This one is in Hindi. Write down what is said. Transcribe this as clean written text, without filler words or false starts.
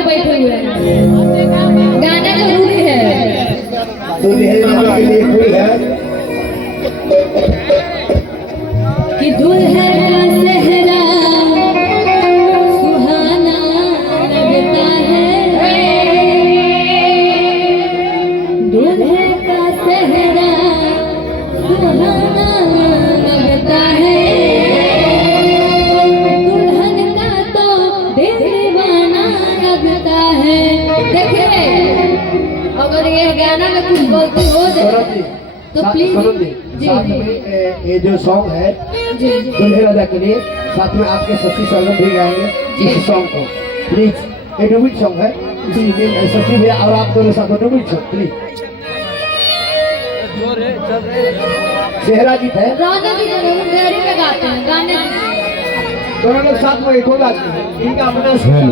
पे बैठे हुए हैं। गाना जरूरी है। दुल्हे वाले के लिए कोई है कि दुल्हे का सेहरा सुहाना लगता है, दुल्हे का सेहरा सुहाना लगता है, दुल्हन का तो दिल दीवाना लगता है। देखिए अगर ये गाना में कुछ गलती हो जाए तो प्लीज जी साथ में ये जो सॉन्ग है दुल्हे राजा के लिए, साथ में आपके शशि सरगम भी गाएंगे इस सॉन्ग को। प्लीज ये डुबिट सॉन्ग है, इसीलिए शशि भैया और आप दोनों साथ में डुबिट सॉन्ग प्लीज। सेहरा गीत है, राजा जी जरूर देरी में गाते हैं गाने। दोनों लोग साथ में एक और आदमी है, इनका अपना सेवा